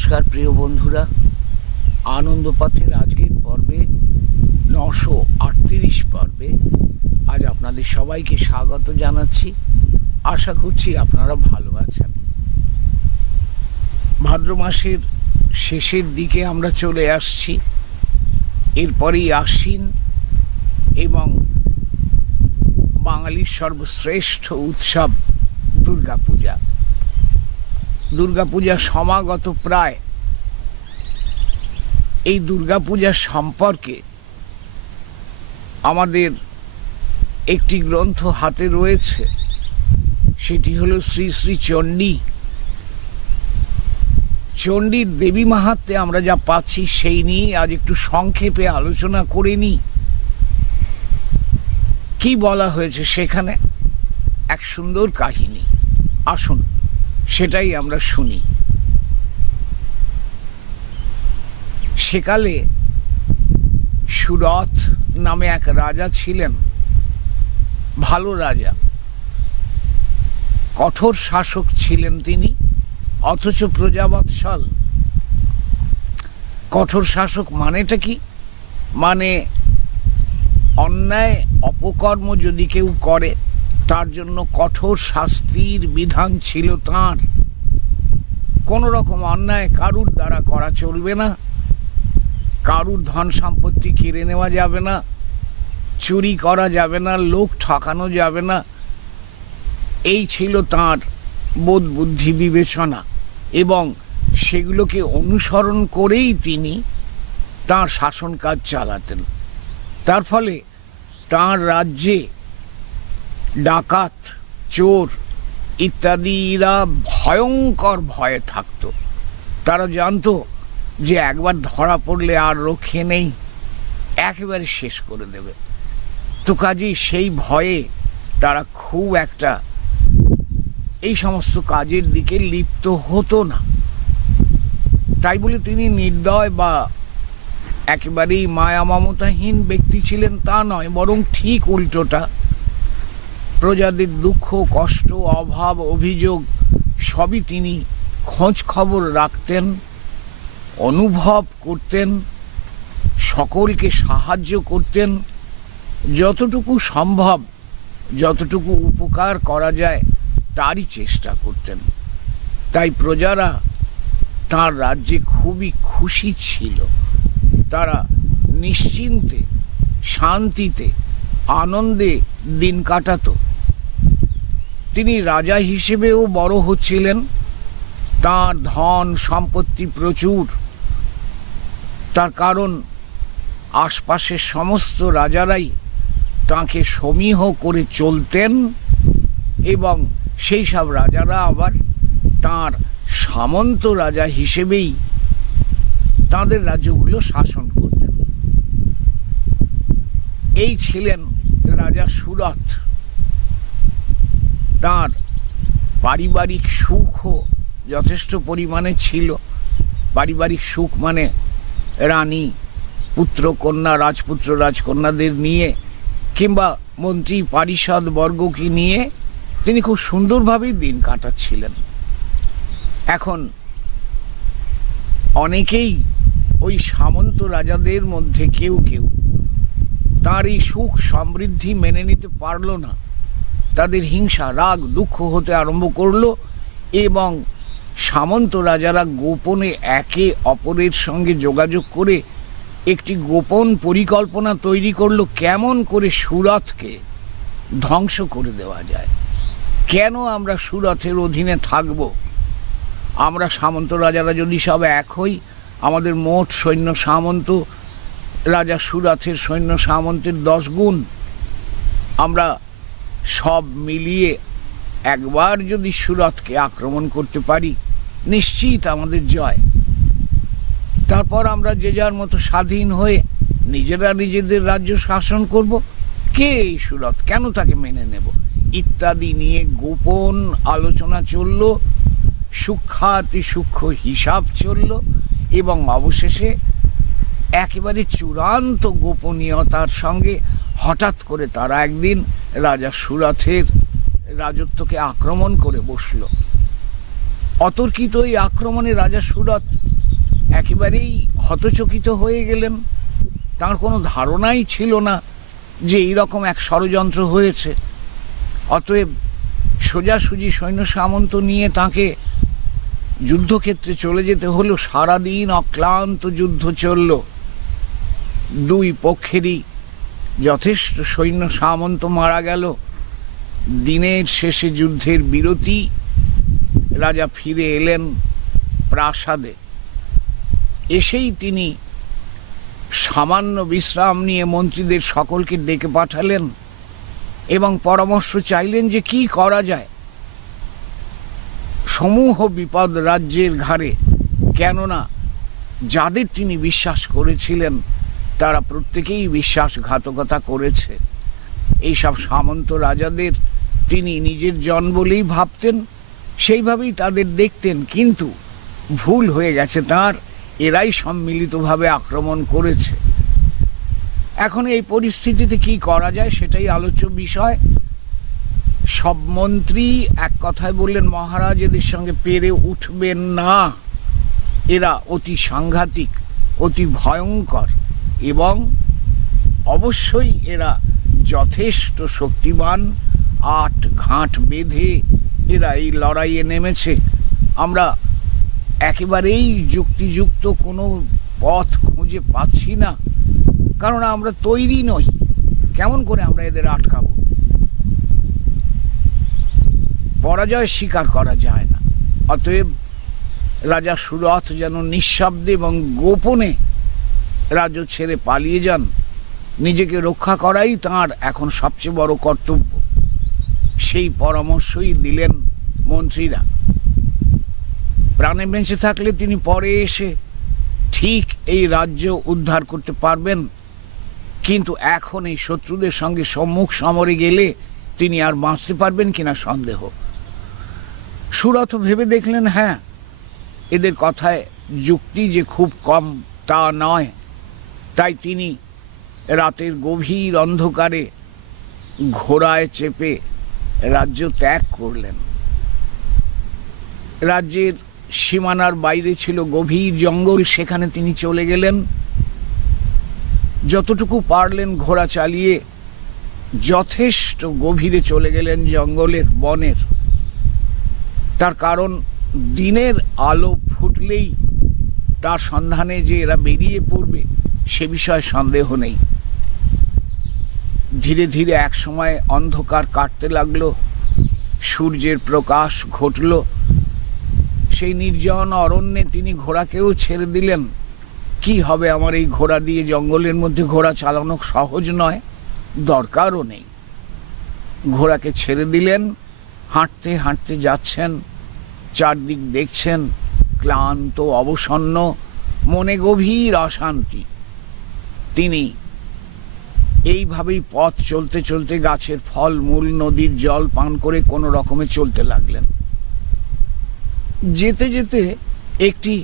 নমস্কার, প্রিয় বন্ধুরা। আনন্দপথের আজকের পর্বে, নশো আটত্রিশ পর্বে আজ আপনাদের সবাইকে স্বাগত জানাচ্ছি। আশা করছি আপনারা ভালো আছেন। ভাদ্র মাসের শেষের দিকে আমরা চলে আসছি। এরপরেই আশ্বিন এবং বাঙালির সর্বশ্রেষ্ঠ উৎসব দুর্গাপূজা। দুর্গাপূজা সমাগত প্রায়। এই দুর্গাপূজার সম্পর্কে আমাদের একটি গ্রন্থ হাতে রয়েছে। সেটি হলো শ্রী শ্রী চণ্ডী। চণ্ডীর দেবী মাহাত্মে আমরা যা পাচ্ছি সেই নিয়ে আজ একটু সংক্ষেপে আলোচনা করে নিই। কি বলা হয়েছে সেখানে? এক সুন্দর কাহিনী। আসুন। সেটাই আমরা শুনি। সেকালে সুরথ নামে এক রাজা ছিলেন, ভালো রাজা। কঠোর শাসক ছিলেন তিনি, অথচ প্রজাবৎসল। কঠোর শাসক মানেটা কি? মানে অন্যায়, অপকর্ম যদি কেউ করে তার জন্য কঠোর শাস্তির বিধান ছিল তার। কোনো রকম অন্যায় কারুর দ্বারা করা চলবে না। কারুর ধন সম্পত্তি কেড়ে নেওয়া যাবে না। চুরি করা যাবে না, লোক ঠকানো যাবে না। এই ছিল তার বোধ বুদ্ধি বিবেচনা এবং সেগুলোকে অনুসরণ করেই তিনি তার শাসন কাজ চালাতেন। তার ফলে তার রাজ্যে ডাকাত, চোর ইত্যাদিরা ভয়ঙ্কর ভয়ে থাকত। তারা জানতো যে একবার ধরা পড়লে আর রক্ষে নেই, একেবারে শেষ করে দেবে। তো কাজেই সেই ভয়ে তারা খুব একটা এই সমস্ত কাজের দিকে লিপ্ত হতো না। তাই বলে তিনি নির্দয় বা একেবারেই মায়া মমতাহীন ব্যক্তি ছিলেন তা নয়, বরং ঠিক উল্টোটা প্রজাদের দুঃখ, কষ্ট, অভাব, অভিযোগ, সবই তিনি খোঁজ খবর রাখতেন, অনুভব করতেন, সকলকে সাহায্য করতেন। যতটুকু সম্ভব, যতটুকু উপকার করা যায়, তারই চেষ্টা করতেন। তাই প্রজারা তার রাজ্যে খুবই খুশি ছিল। তারা নিশ্চিন্তে, শান্তিতে, আনন্দে দিন কাটাতো। তিনি রাজা হিসেবেও বড় হচ্ছিলেন। তার ধন সম্পত্তি প্রচুর। তার কারণ, আশপাশের সমস্ত রাজারাই তাকে সমীহ করে চলতেন এবং সেই সব রাজারা আবার তার সামন্ত রাজা হিসেবেই তাদের রাজ্যগুলো শাসন করতেন। এই ছিলেন রাজা সুরথ। তার পারিবারিক সুখও যথেষ্ট পরিমাণে ছিল। পারিবারিক সুখ মানে রানী, পুত্র, কন্যা, রাজপুত্র, রাজকন্যাদের নিয়ে কিংবা মন্ত্রী, পারিষদ বর্গকে নিয়ে তিনি খুব সুন্দরভাবেই দিন কাটাচ্ছিলেন। এখন অনেকেই ওই সামন্ত রাজাদের মধ্যে কেউ কেউ তার এই সুখ সমৃদ্ধি মেনে নিতে পারল না। তাদের হিংসা, রাগ, দুঃখ হতে আরম্ভ করল এবং সামন্ত রাজারা গোপনে একে অপরের সঙ্গে যোগাযোগ করে একটি গোপন পরিকল্পনা তৈরি করল কেমন করে সুরথকে ধ্বংস করে দেওয়া যায়। কেন আমরা সুরথের অধীনে থাকব? আমরা সামন্ত রাজারা যদি সব এক হই, আমাদের মোট সৈন্য সামন্ত, রাজা সুরথের সৈন্য সামন্তের দশ গুণ। আমরা সব মিলিয়ে একবার যদি সুরতকে আক্রমণ করতে পারি, নিশ্চিত আমাদের জয়। তারপর আমরা যে যার মতো স্বাধীন হয়ে নিজেরা নিজেদের রাজ্য শাসন করব, কে এই সুরত? কেন তাকে মেনে নেব? ইত্যাদি নিয়ে গোপন আলোচনা চলল সূক্ষাতি সূক্ষ্ম হিসাব চলল এবং অবশেষে একেবারে চূড়ান্ত গোপনীয়তার সঙ্গে হঠাৎ করে তারা একদিন রাজা সুরথের রাজত্বকে আক্রমণ করে বসল। অতর্কিত এই আক্রমণে রাজা সুরত একেবারেই হতচকিত হয়ে গেলেন। তার কোনো ধারণাই ছিল না যে এইরকম এক ষড়যন্ত্র হয়েছে। অতএব সোজাসুজি সৈন্য সামন্ত নিয়ে তাকে যুদ্ধক্ষেত্রে চলে যেতে হলো। সারাদিন অক্লান্ত যুদ্ধ চলল। দুই পক্ষেরই যথেষ্ট সৈন্য সামন্ত মারা গেল। দিনের শেষে যুদ্ধের বিরতি, রাজা ফিরে এলেন প্রাসাদে। এসেই তিনি সামান্য বিশ্রাম নিয়ে মন্ত্রীদের সকলকে ডেকে পাঠালেন এবং পরামর্শ চাইলেন যে কি করা যায়। সমূহ বিপদ রাজ্যের ঘাড়ে, কেননা যাদের তিনি বিশ্বাস করেছিলেন তারা প্রত্যেকেই বিশ্বাসঘাতকতা করেছে। এইসব সামন্ত রাজাদের তিনি নিজের জন বলেই ভাবতেন, সেইভাবেই তাদের দেখতেন, কিন্তু ভুল হয়ে গেছে তার, এরাই সম্মিলিতভাবে আক্রমণ করেছে। এখন এই পরিস্থিতিতে কি করা যায় সেটাই আলোচ্য বিষয়। সব মন্ত্রী এক কথায় বললেন, মহারাজ, এদের সঙ্গে পেরে উঠবেন না। এরা অতি সাংঘাতিক, অতি ভয়ঙ্কর। এবং অবশ্যই এরা যথেষ্ট শক্তিমান। আট ঘাট বেঁধে এরা এই লড়াইয়ে নেমেছে। আমরা একেবারেই যুক্তিযুক্ত কোনো পথ খুঁজে পাচ্ছি না, কারণ আমরা তৈরি নই। কেমন করে আমরা এদের আটকাবো? পরাজয় স্বীকার করা যায় না। অতএব রাজা সুরথ যেন নিঃশব্দে এবং গোপনে রাজ্য ছেড়ে পালিয়ে যান। নিজেকে রক্ষা করাই তার এখন সবচেয়ে বড় কর্তব্য। সেই পরামর্শই দিলেন মন্ত্রীরা। প্রাণে বেঁচে থাকলে তিনি পরে এসে ঠিক এই রাজ্য উদ্ধার করতে পারবেন। কিন্তু এখন এই শত্রুদের সঙ্গে সম্মুখ সমরে গেলে তিনি আর বাঁচতে পারবেন কিনা সন্দেহ। সুরথ ভেবে দেখলেন হ্যাঁ এদের কথায় যুক্তি যে খুব কম তা নয়। তাই তিনি রাতের গভীর অন্ধকারে ঘোড়ায় চেপে রাজ্য ত্যাগ করলেন। রাজ্যের সীমানার বাইরে ছিল গভীর জঙ্গল, সেখানে তিনি চলে গেলেন। যতটুকু পারলেন ঘোড়া চালিয়ে যথেষ্ট গভীরে চলে গেলেন জঙ্গলের বনের। তার কারণ, দিনের আলো ফুটলেই তার সন্ধানে যে এরা বেরিয়ে পড়বে সে বিষয়ে সন্দেহ নেই। ধীরে ধীরে এক সময় অন্ধকার কাটতে লাগল, সূর্যের প্রকাশ ঘটল। সেই নির্জন অরণ্যে তিনি ঘোড়াকেও ছেড়ে দিলেন। কি হবে আমার এই ঘোড়া দিয়ে জঙ্গলের মধ্যে ঘোড়া চালানো সহজ নয়, দরকারও নেই। ঘোড়াকে ছেড়ে দিলেন, হাঁটতে হাঁটতে যাচ্ছেন, চারদিক দেখছেন, ক্লান্ত, অবসন্ন, মনে গভীর অশান্তি। তিনি এইভাবেই পথ চলতে চলতে গাছের ফল, মূল, নদীর জল পান করে কোনো রকমে চলতে লাগলেন। যেতে যেতে একটি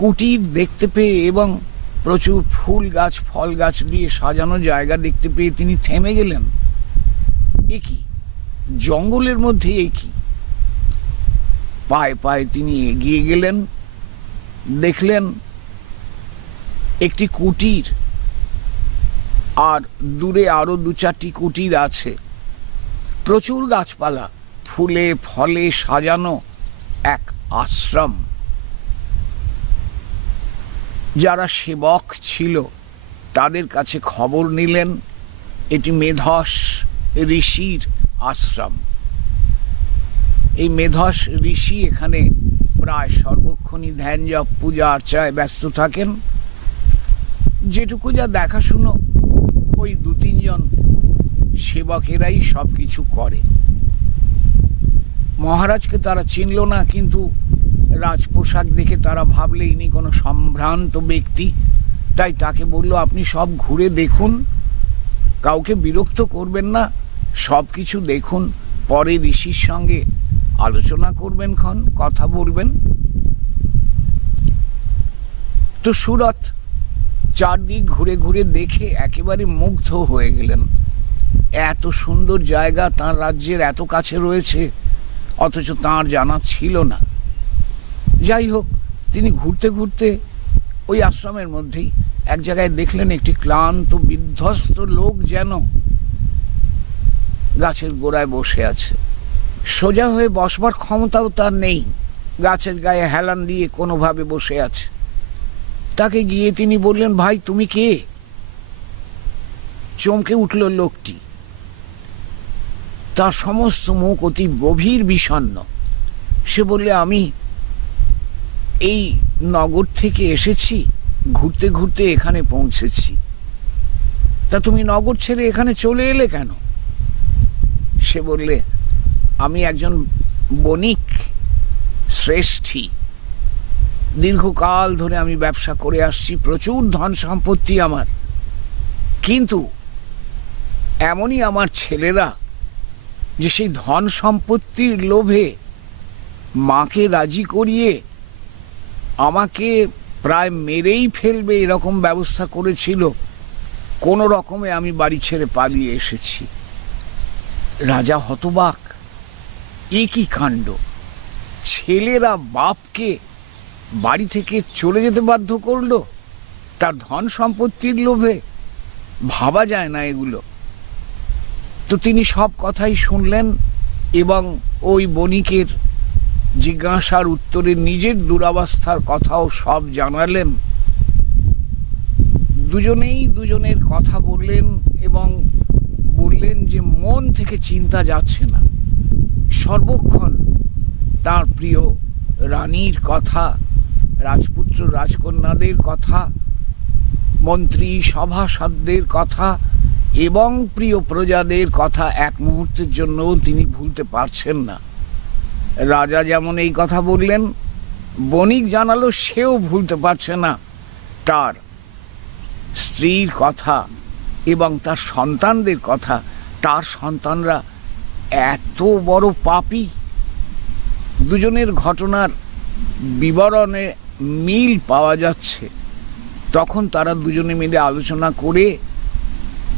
কুটির দেখতে পেয়ে এবং প্রচুর ফুল গাছ, ফল গাছ দিয়ে সাজানো জায়গা দেখতে পেয়ে তিনি থেমে গেলেন। এ কি জঙ্গলের মধ্যে এ কি পায়ে পায়ে তিনি এগিয়ে গেলেন, দেখলেন একটি কুটির আর দূরে আরও দু চারটি কুটির আছে। প্রচুর গাছপালা, ফুলে, ফলে সাজানো এক আশ্রম। যারা সেবক ছিল, তাদের কাছে খবর নিলেন, এটি মেধস ঋষির আশ্রম। এই মেধস ঋষি এখানে প্রায় সর্বক্ষণই ধ্যান, জপ, পূজা আর্চায় ব্যস্ত থাকেন। যেটুকু যা দেখাশুনো ওই দু তিনজন সেবকেরাই সব কিছু করে। মহারাজকে তারা চিনল না, কিন্তু রাজ পোশাক দেখে তারা ভাবলে ইনি কোনো সম্ভ্রান্ত ব্যক্তি। তাই তাকে বলল, আপনি সব ঘুরে দেখুন, কাউকে বিরক্ত করবেন না সব কিছু দেখুন, পরে ঋষির সঙ্গে আলোচনা করবেন ক্ষণ, কথা বলবেন। তো সুরত চারদিক ঘুরে ঘুরে দেখে একেবারে মুগ্ধ হয়ে গেলেন। এত সুন্দর জায়গা তার রাজ্যের এত কাছে রয়েছে, অথচ তার জানা ছিল না। যাই হোক, তিনি ঘুরতে ঘুরতে ওই আশ্রমের মধ্যেই এক জায়গায় দেখলেন একটি ক্লান্ত, বিধ্বস্ত লোক যেন গাছের গোড়ায় বসে আছে। সোজা হয়ে বসবার ক্ষমতাও তার নেই। গাছের গায়ে হেলান দিয়ে কোনোভাবে বসে আছে। তাকে গিয়ে তিনি বললেন, ভাই, তুমি কে? চমকে উঠল লোকটি। তার সমস্ত মুখ অতি গভীর বিষণ্ণ। সে বললে, আমি এই নগর থেকে এসেছি, ঘুরতে ঘুরতে এখানে পৌঁছেছি। তা তুমি নগর ছেড়ে এখানে চলে এলে কেন? সে বললে, আমি একজন বণিক, শ্রেষ্ঠী দীর্ঘকাল ধরে আমি ব্যবসা করে আসছি, প্রচুর ধন সম্পত্তি আমার। কিন্তু এমনই আমার ছেলেরা যে সেই ধন সম্পত্তির লোভে মাকে রাজি করিয়ে আমাকে প্রায় মেরেই ফেলবে এরকম ব্যবস্থা করেছিল, কোনো রকমে আমি বাড়ি ছেড়ে পালিয়ে এসেছি। রাজা হতবাক, এ কি কাণ্ড? ছেলেরা বাপকে বাড়ি থেকে চলে যেতে বাধ্য করল। তার ধন সম্পত্তির লোভে। ভাবা যায় না এগুলো। তো তিনি সব কথাই শুনলেন এবং ওই বণিকের জিজ্ঞাসার উত্তরে নিজের দুরাবস্থার কথাও সব জানালেন। দুজনেই দুজনের কথা বললেন এবং বললেন যে মন থেকে চিন্তা যাচ্ছে না। সর্বক্ষণ তার প্রিয় রানীর কথা রাজপুত্র রাজকন্যাদের কথা, মন্ত্রী সভাসদদের কথা এবং প্রিয় প্রজাদের কথা এক মুহূর্তের জন্য তিনি ভুলতে পারছেন না। রাজা যেমন এই কথা বললেন, বণিক জানালো সেও ভুলতে পারছে না। তার স্ত্রীর কথা এবং তার সন্তানদের কথা, তার সন্তানরা এত বড় পাপী। দুজনের ঘটনার বিবরণে মিল পাওয়া যাচ্ছে। তখন তারা দুজনে মিলে আলোচনা করে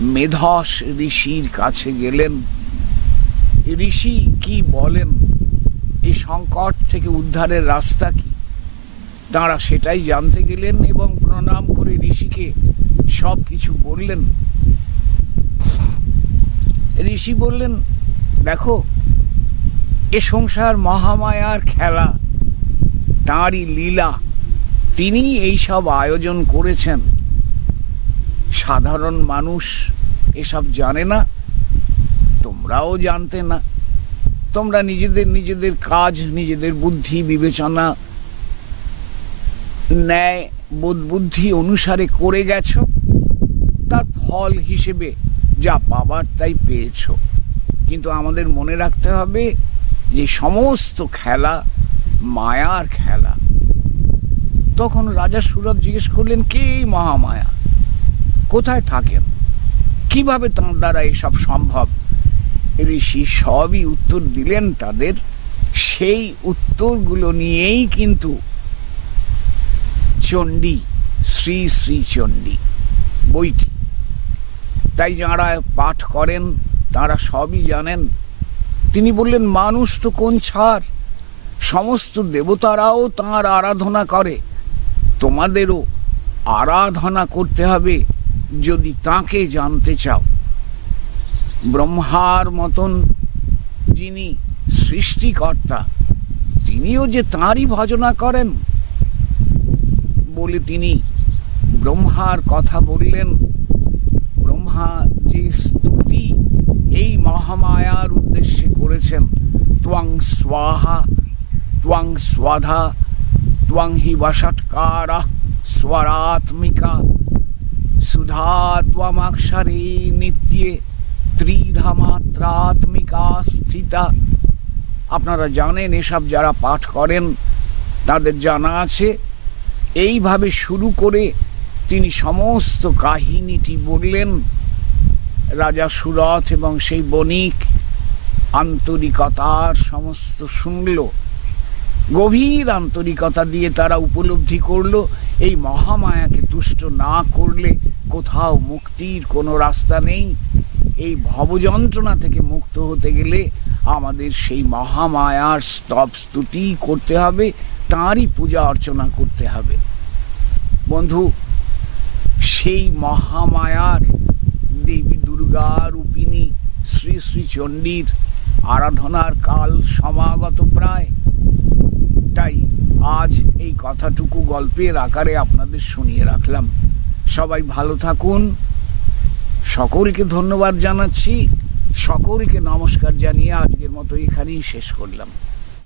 মেধস ঋষির কাছে গেলেন। ঋষি কি বলেন? এই সংকট থেকে উদ্ধারের রাস্তা কি? তাঁরা সেটাই জানতে গেলেন এবং প্রণাম করে ঋষিকে সব কিছু বললেন। ঋষি বললেন, দেখো, এ সংসার মহামায়ার খেলা। তাঁরই লীলা তিনি এই সব আয়োজন করেছেন। সাধারণ মানুষ এসব জানে না, তোমরাও জানতে না। তোমরা নিজেদের নিজেদের কাজ, নিজেদের বুদ্ধি, বিবেচনা, ন্যায়, বোধ বুদ্ধি অনুসারে করে গেছ, তার ফল হিসেবে যা পাবার তাই পেয়েছ। কিন্তু আমাদের মনে রাখতে হবে যে সমস্ত খেলা মায়ার খেলা। তখন রাজা সুরত জিজ্ঞেস করলেন, কে এই মহামায়া? কোথায় থাকেন? কীভাবে তাঁর দ্বারা এসব সম্ভব? ঋষি সবই উত্তর দিলেন, তাদের সেই উত্তরগুলো নিয়েই কিন্তু চণ্ডী, শ্রী শ্রী চণ্ডী বইটি তাই যাঁরা পাঠ করেন, তারা সবই জানেন। তিনি বললেন, মানুষ তো কোন ছাড়? সমস্ত দেবতারাও তাঁর আরাধনা করে। তোমাদেরও আরাধনা করতে হবে যদি তাকে জানতে চাও। ব্রহ্মার মতন যিনি সৃষ্টিকর্তা, তিনিও যে তাঁরই ভজনা করেন বলে তিনি ব্রহ্মার কথা বললেন। ব্রহ্মা যে স্তুতি এই মহামায়ার উদ্দেশ্যে করেছেন, ত্বং স্বাহা, ত্বং স্বাধা হি বষটকারা স্বরাত্মিকা সুধা ত্বমাক্ষরে নিত্যে ত্রিধা মাত্রাত্মিকা স্থিতা আপনারা জানেন, এসব যারা পাঠ করেন, তাদের জানা আছে, এইভাবে শুরু করে তিনি সমস্ত কাহিনীটি বললেন। রাজা সুরথ এবং সেই বণিক আন্তরিকতার সমস্ত শুনল। গভীর আন্তরিকতা দিয়ে তারা উপলব্ধি করল, এই মহামায়াকে তুষ্ট না করলে কোথাও মুক্তির কোনো রাস্তা নেই। এই ভবযন্ত্রণা থেকে মুক্ত হতে গেলে আমাদের সেই মহামায়ার স্তব স্তুতি করতে হবে, তাঁরই পূজা অর্চনা করতে হবে। বন্ধু, সেই মহামায়ার দেবী দুর্গা রূপিণী শ্রী শ্রী চণ্ডীর আরাধনার কাল সমাগত প্রায় তাই আজ এই কথাটুকু গল্পের আকারে আপনাদের শুনিয়ে রাখলাম। সবাই ভালো থাকুন। সকলকে ধন্যবাদ জানাচ্ছি। সকলকে নমস্কার জানিয়ে আজকের মতো এখানেই শেষ করলাম।